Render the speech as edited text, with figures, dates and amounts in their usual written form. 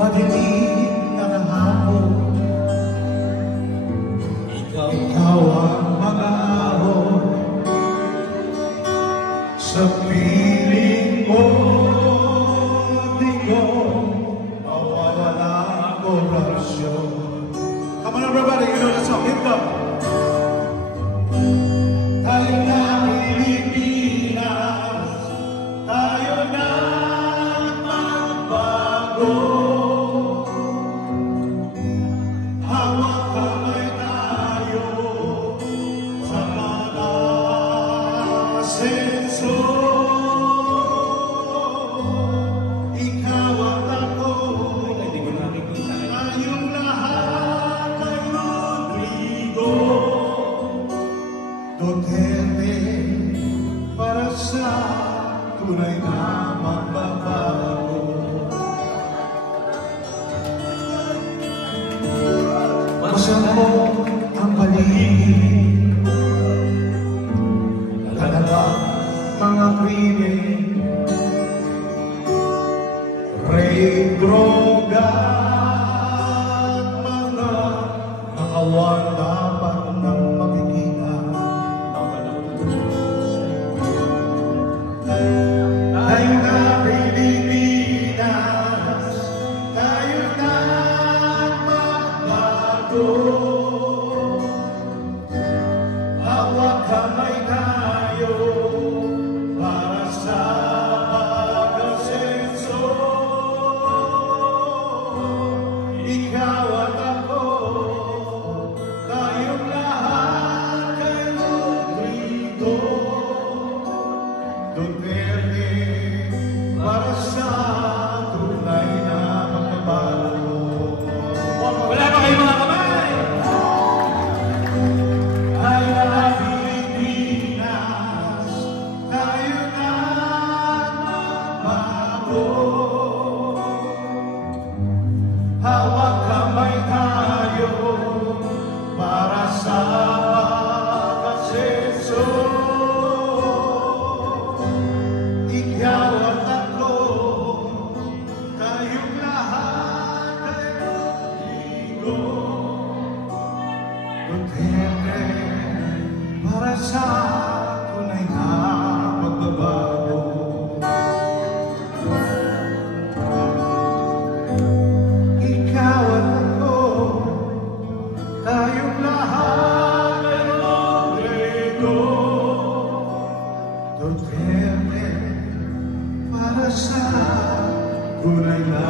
madilim na hapon, ikaw ang mag-ahon sa piling mo. Di ko mawawala ang orasyon. Come on everybody, you know the song, hit them. Tayo na Pilipinas, tayo na magbago. Hawak kamay tayo sa mga asenso. Ikaw at ako, tayong lahat ay Rodrigo Duterte, para sa tunay na magbabago. Masan mo ang paligid, talagang mga krimen, rape, droga at mga nakawan dapat ng makikita. Tayo na Pilipinas, tayo na magbago. Hawak kamay tayo para sa pag-asenso. Ikaw at ako, tayong lahat kay Rodrigo Duterte, para sa tunay na magbabago. Wala ba kayo mga kamay? Ay na Pilipinas, tayo na magbago. Hawak kamay tayo para sa pag-asenso. Ikaw at ako, tayong lahat ay Rodrigo Duterte, para sa tunay na magbabago. Ikaw at ako, tayong lahat ay Rodrigo Duterte, para sa tunay na